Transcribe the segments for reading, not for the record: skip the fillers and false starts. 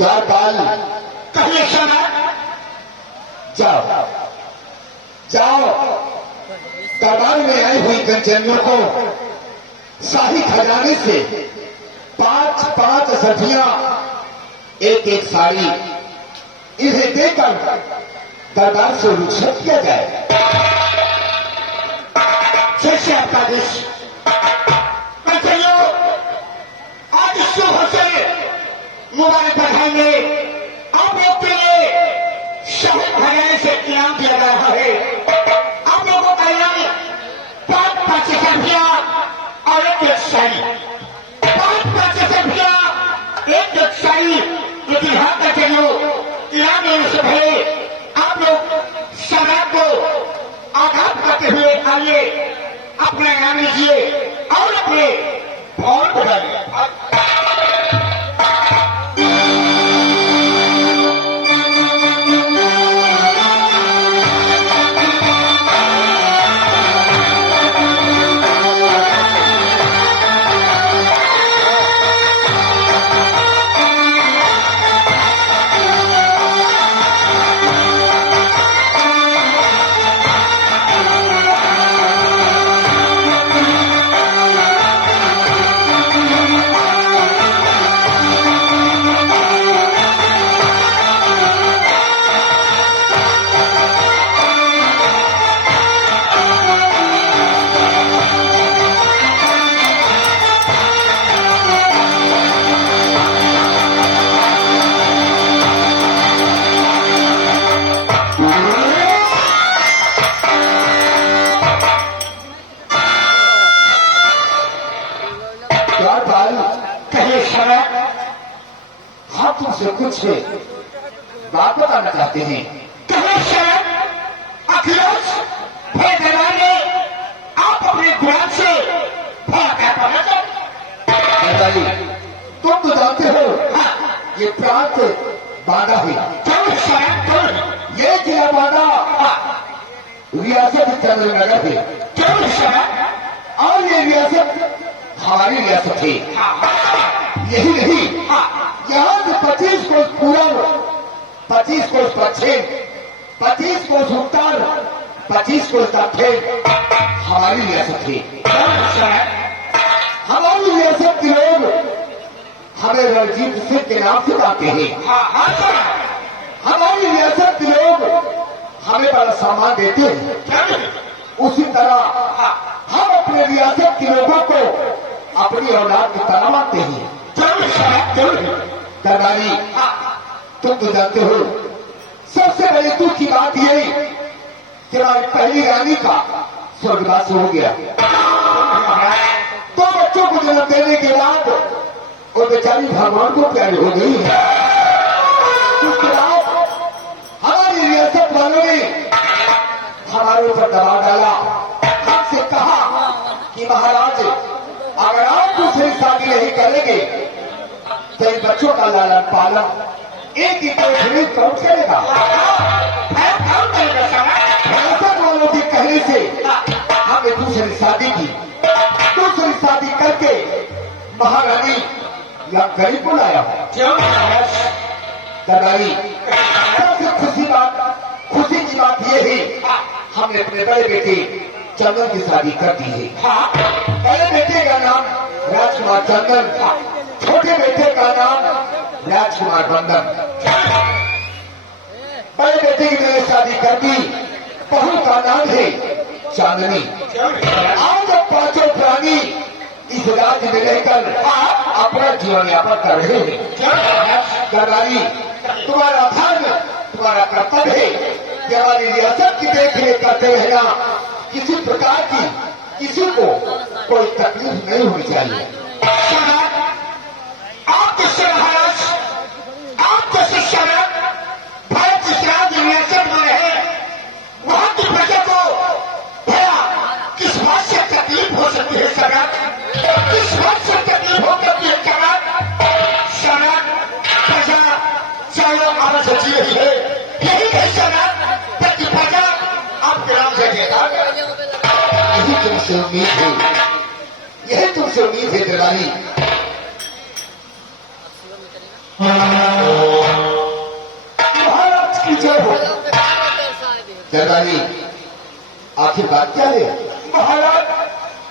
द्वारपाल कहिए समय जाओ जाओ, दरबार में आई हुई कंचनियों को शाही खजाने से 5-5 सठियां, एक साड़ी इन्हें देकर दरबार से रुखसत किया जाए। जैसे आपका देश कंचनियों आज शुभ से मुबारक बधाएंगे। आप लोग के लिए शाही खजाने से इनाम दिया जा रहा है। आप लोगों का इनाम 5-5 सठिया और एक साड़ी, 5-5 सठिया एक साड़ी। लेकिन हाँ कंचनियों, इनाम देने से पहले आप लोग समाज को आघात करते हुए आइए, अपना इनाम लीजिए और अपने भवन को डालिए। द्वारपाल कहिए शरद, हम तुमसे कुछ बात बताना चाहते हैं। कहिए शरद। अखिलेश फिर दरबार में आप अपने गुलाम से भला क्या करना चाहते हैं? तुम तो जानते हो ये प्रांत बाधा है। क्यों शरद, क्यों? ये जिला बाधा रियासत चंद्रनगर है क्यों शरद? और ये रियासत हमारी रियासत है। यही नहीं, यहाँ से 25 कोस पूर्व, 25 कोस पश्चिम, 25 कोस उत्तर, 25 कोस दक्षिण हमारी रियासत है। क्यों शरद? हमारी रियासत के लोग हमें रणजीत सिंह के नाम से जानते हैं। हाँ शरद। हमारी रियासत के लोग हमें बड़ा सम्मान देते हैं। क्यों? उसी तरह हम अपने रियासत के लोगों को अपनी औलाद की तरह मानते हैं। क्यों शरद, क्यों? दरबारी, तुम तो जानते हो सबसे बड़ी दुख की बात यही कि हमारी पहली रानी का स्वर्गवास हो गया। 2 बच्चों को जन्म देने के बाद वो बेचारी भगवान को प्यारी हो गई है। उसके बाद हमारी रियासत वालों ने हमारे ऊपर दबाव डाला, हमसे कहा कि महाराज अगर आप दूसरी शादी नहीं करेंगे तो इन बच्चों का लालन पालन एक ही कोठरी कौन करेगा? कौन करेगा शरद? रियासत वालों के कहने से हमने दूसरी शादी की। दूसरी शादी करके महारानी या गरीब को लाया। क्यों शरद? दरबारी, सबसे खुशी की बात यह है हमने अपने बड़े बेटे चंदन की शादी कर दी है। बड़े बेटे का नाम राजकुमार चंदन, छोटे बेटे का नाम राजकुमार बंदन। बड़े बेटे की मैंने शादी कर दी, बहू का नाम है चांदनी। आज अब 5 प्राणी इस राज्य में रहकर अपना जीवन यापन कर रहे हैं। दरबारी, तुम्हारा धर्म, तुम्हारा कर्तव्य है कि हमारी रियासत की देखरेख करते रहना। किसी प्रकार की किसी को कोई तकलीफ नहीं होनी चाहिए। शरद, आप जैसे महाराज, आप जैसे शरद भारत इस राज्य रियासत में रहे, वहां की प्रजा को भला किस बात से तकलीफ हो सकती है शरद? किस बात से तकलीफ हो सकती है शरद? शरद, प्रजा चारों आवाज जी रही है, यही है शरद, ताकि प्रजा तुमसे उम्मीद है, यही तुमसे उम्मीद है दरबारी। महाराज की जय हो। दरबारी, आखिर बात क्या है? महाराज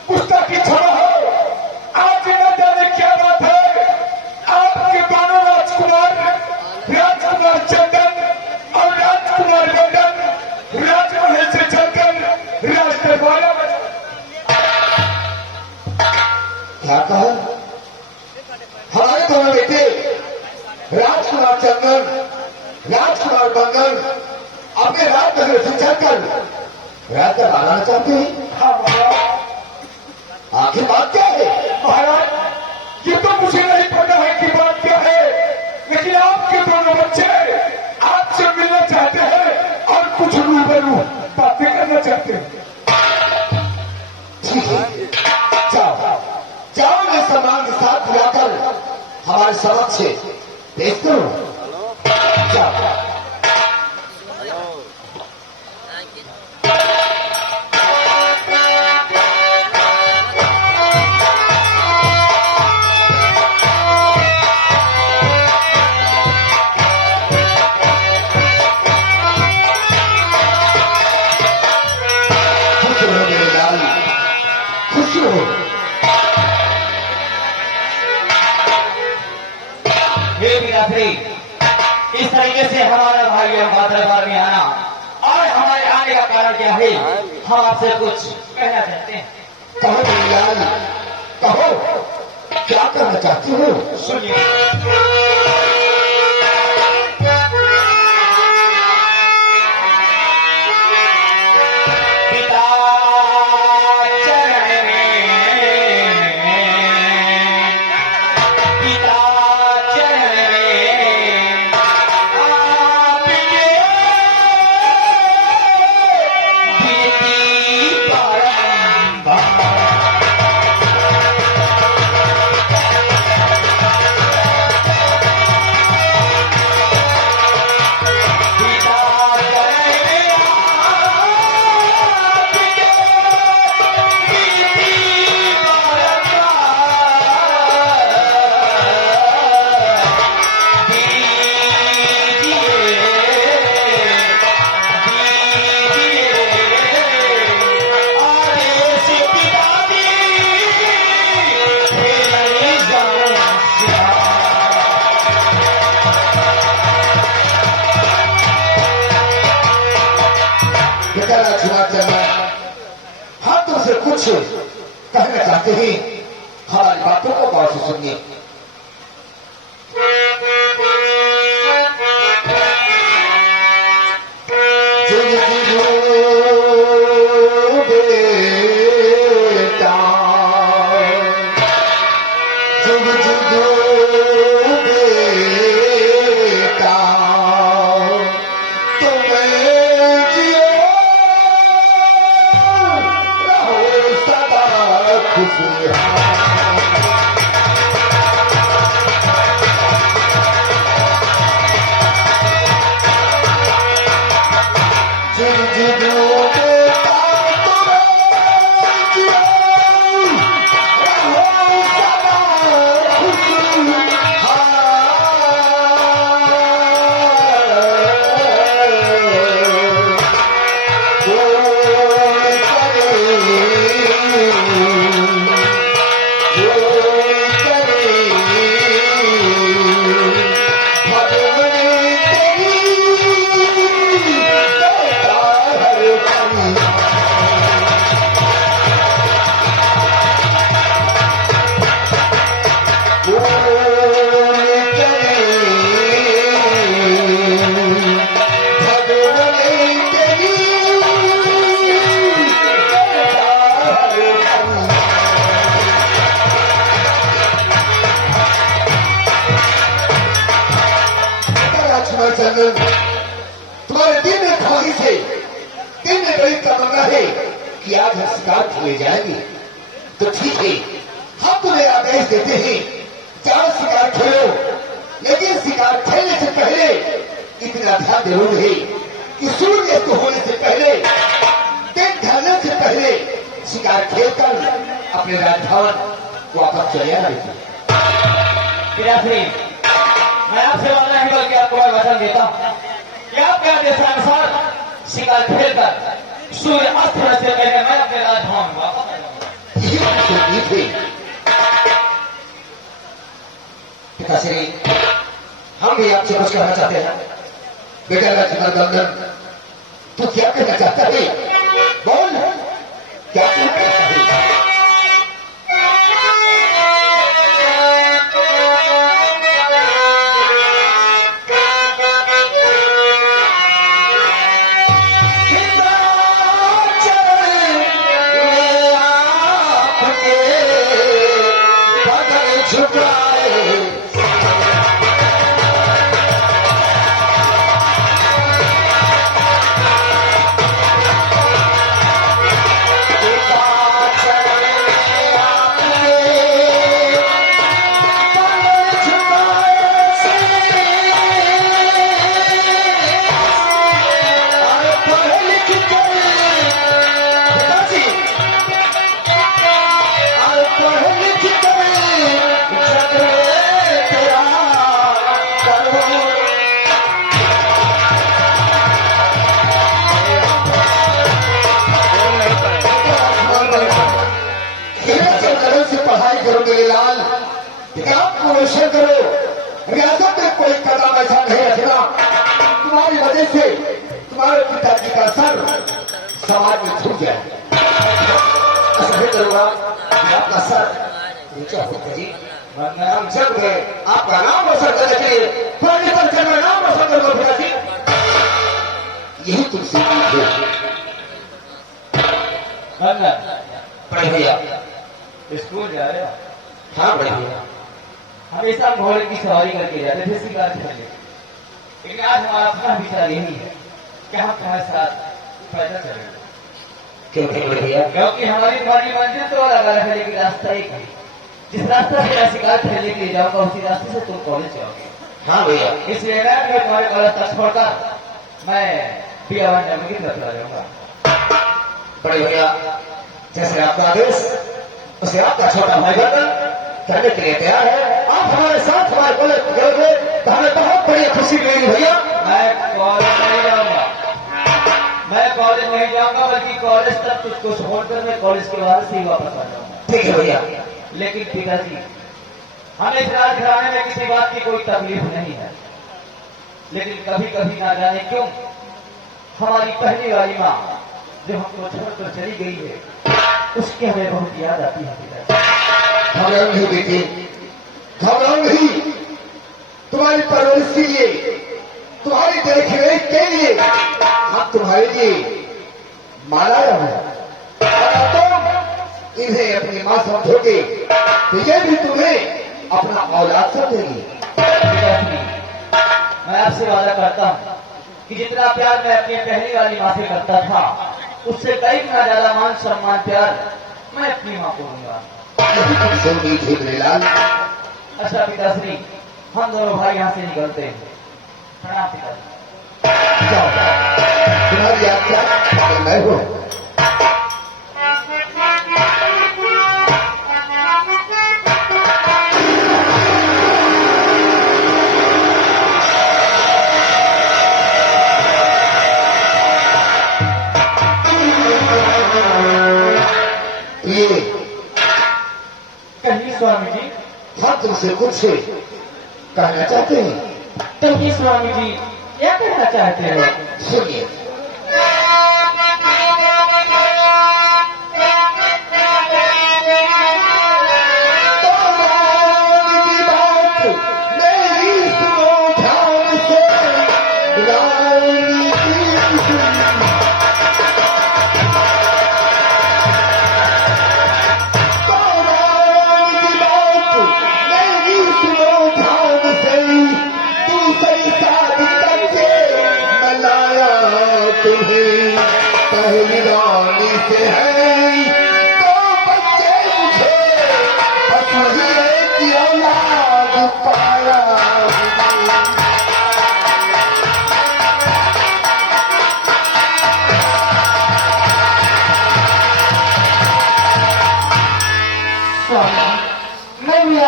पुस्तक की क्षमा हो, आज न जाने क्या बात है। आपके दोनों राजकुमार, राजकुमार चंदन और राजकुमार गंडन राजमहल से चलकर राज दरबार में। क्या कहा? हमारे दोनों बेटे राजकुमार चंदन, राजकुमार बंगन अपने राजमहल से चलकर राज दरबार आना चाहते हैं। हाँ महाराज। आखिर बात क्या है? महाराज ये तो मुझे नहीं पता है कि बात क्या है, लेकिन आपके दोनों बच्चे आपसे मिलना चाहते हैं और कुछ रूबरू बातें करना चाहते हैं। ठीक है, जाओ जाओ, मैं सम्मान के साथ बुलाकर हमारे समक्ष पेश करो। जाओ। खुश रहो मेरे लाल, खुश रहो। हे मीराश्री, इस तरीके से हमारा भाई का दरबार में आना और हमारे आने का कारण क्या है, हम आपसे कुछ कहना चाहते हैं। कहो मेरे लाल, कहो क्या करना चाहती हो? सुनिए। पिता चरण में, पिता चरण में आपके विनती बारंबार। बेटा राजकुमार चंदन, हम तुमसे कुछ कहना चाहते हैं, हमारी बातों को गौर से सुनिए। जुग जुग बेटा, जुग जुग बेटा, तुम्हें जियो रहो सदा खुशहाल। जुग जुग बेटा, तुम्हें जियो रहो सदा खुशहाल। चंदन, तुम्हारे दिल में ख्वाहिश है, दिल में बड़ी तमन्ना है कि आज हम शिकार खेले जाएंगे। तो ठीक है, हम तुम्हें आदेश देते हैं, जाओ शिकार खेलो, लेकिन शिकार खेलने से पहले इतना ध्यान जरूर है कि सूर्य अस्त होने से पहले, दिन ढलने से पहले शिकार खेलकर अपने राजभवन वापस चले आए थे। पिताश्री, मैं आपसे वादा नहीं बल्कि आपको मैं वचन देता हूँ कि आपके आदेशानुसार शिकार खेलकर सूर्य अस्त होने से पहले मैं अपने राजभवन में वापस आ जाऊंगा। यही उनकी उम्मीद थी। पिताश्री, हम भी आपसे कुछ कहना चाहते हैं। बेटा लक्ष्मण गंधन, तू क्या कहना चाहता है? बोल, क्या कहना चाहता है? रोशन करो, रियासत में कोई कदम ऐसा नहीं रखना तुम्हारी वजह से तुम्हारे पिताजी का सर समाज में झुक जाए। ऐसा नहीं करूंगा कि आपका सर ऊंचा होगा जी। हम जग में आपका नाम रोशन करने के लिए परिवर्तन में नाम रोशन करूंगा पिताजी। यही तुमसे उम्मीद है। बड़े भैया स्कूल जा रहे हो? हाँ बड़े भैया, हमेशा घोड़े की सवारी करके जाते थे शिकार खेलने, लेकिन आज हमारा अपना विचार यही है कि हम तुम्हारे साथ पैदल चलेंगे। क्योंकि बड़े भैया, क्योंकि हमारी तुम्हारी मंजिल तो अलग अलग है, लेकिन रास्ता एक है। जिस रास्ते से मैं शिकार खेलने के लिए जाऊंगा उसी रास्ते से तुम कॉलेज जाओगे। हाँ भैया, इसलिए मैं तुम्हारे कॉलेज तक छोड़कर मैं पियावन जन्म की तरफ चला जाऊंगा। बड़े भैया, जैसे आपका आदेश उसे आपका छोटा भाई बनकर करने के लिए तैयार है। आप हमारे साथ हमारे कॉलेज जाओगे तो हमें बहुत बड़ी खुशी मिलेगी भैया। मैं कॉलेज नहीं जाऊंगा, मैं कॉलेज नहीं जाऊंगा, बल्कि कॉलेज तक तुझको छोड़कर मैं कॉलेज के बाद से ही वापस आ जाऊंगा। ठीक है भैया। लेकिन पिताजी, हमें इस राजघराने में किसी बात की कोई तकलीफ नहीं है, लेकिन कभी कभी ना जाने क्यों हमारी पहली वाली माँ जो हमको छोड़कर चली गई है, उसकी हमें बहुत याद आती है पिताजी। घबराओ नहीं बेटी, घबराओ नहीं। तुम्हारी परवरिश के लिए, तुम्हारी देखरेख के लिए हम तुम्हारे लिए माला है। तुम इन्हें अपनी मां समझोगे तो ये भी तुम्हें अपना औलाद समझेंगे। पिताजी, मैं आपसे वादा करता हूँ कि जितना प्यार मैं अपनी पहली वाली माँ से करता था, उससे कई गुना ज्यादा मान सम्मान प्यार मैं अपनी माँ को दूंगा। तुमसे उम्मीद है ब्रेलाल। अच्छा पिताश्री, हम दोनों भाई यहाँ से निकलते हैं। प्रणाम पिताजी। जाओ, तुम्हारी यात्रा मैं हूँ। कहिए स्वामी जी। हम तुमसे कुछ कहना चाहते हैं। कहिए स्वामी जी, क्या कहना चाहते हो? सुनिए। तुम्हें पहली रानी से है तो बच्चे मुझे बस वही एक औलाद पाया।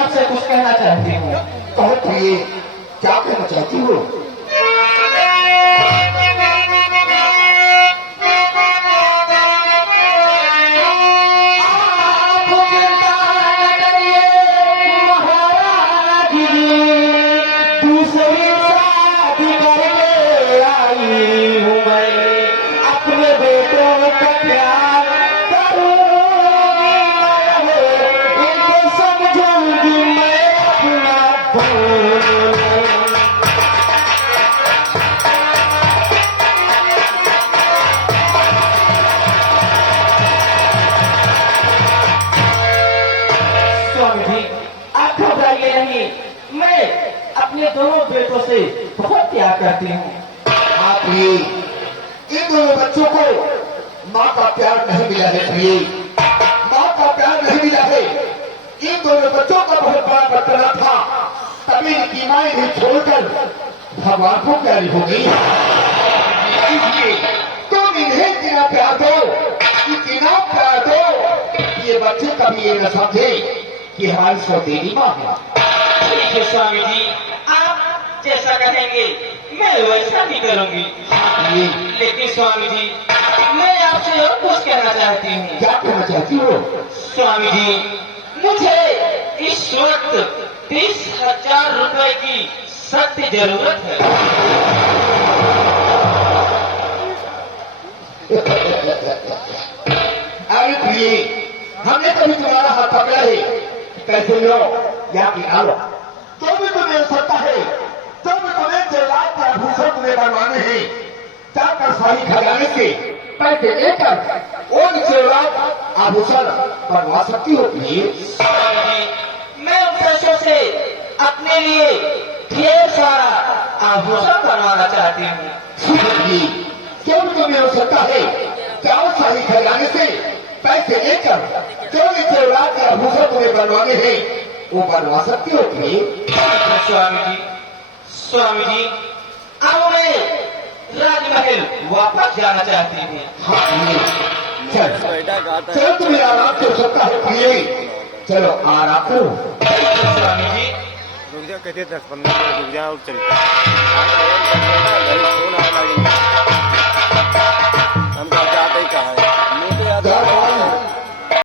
आपसे कुछ कहना चाहती हूँ। कहो प्रिय, क्या कहना चाहती हो? स्वामी जी, आप घबराइए नहीं, मैं अपने दोनों बेटों से बहुत प्यार करती हूँ। आप प्रिय, इन दोनों बच्चों को माँ का प्यार नहीं मिला है प्रिय, माँ का प्यार नहीं मिला है। इन दोनों बच्चों का बहुत बड़ा बर्तना था, तभी इनकी माँ इन्हें छोड़कर भगवान को प्यारी होगी। इसलिए तुम इन्हें इतना प्यार दो, इतना प्यार दो कि ये बच्चे कभी ये न समझे कि हमारी सौतेली माँ है। ठीक है स्वामी जी, आप जैसा कहेंगे मैं वैसा भी करूंगी। ये लेकिन स्वामी जी, मैं आपसे और कुछ कहना चाहती हूँ। क्या कहना चाहती हो? स्वामी जी, मुझे इस वक्त 30,000 रुपए की सख्त जरूरत है। अरे प्रिय, हमने कभी तुम्हारा हाथ पकड़ा है, कैसे लो या पिला लो, तो भी तुम्हें हो सकता है, तो भी तुम्हें जेवरात के आभूषण तुम्हें बनवाने हैं, जाकर शाही खजाने से पैसे लेकर वो जेवरात आभूषण बनवा सकती हो प्रिय। स्वामी जी, मैं उन पैसों से अपने लिए ढेर सारा आभूषण बनवाना चाहती हूँ। क्यों तुम्हें हो सकता है, जाओ शाही खजाने से पैसे लेकर जो भी जेवरात के आभूषण तुम्हें बनवाने हैं वो बनवा सकती हो प्रिय। स्वामी जी, अब मैं राजमहल वापस जाना चाहती हूँ। हाँ प्रिय, चल चलो तुम्हें आराम से हो सकता है प्रिय, चलो आराम करो। स्वामी जी, रुक जा, कहते 10-15 मिनट रुक जा और चलते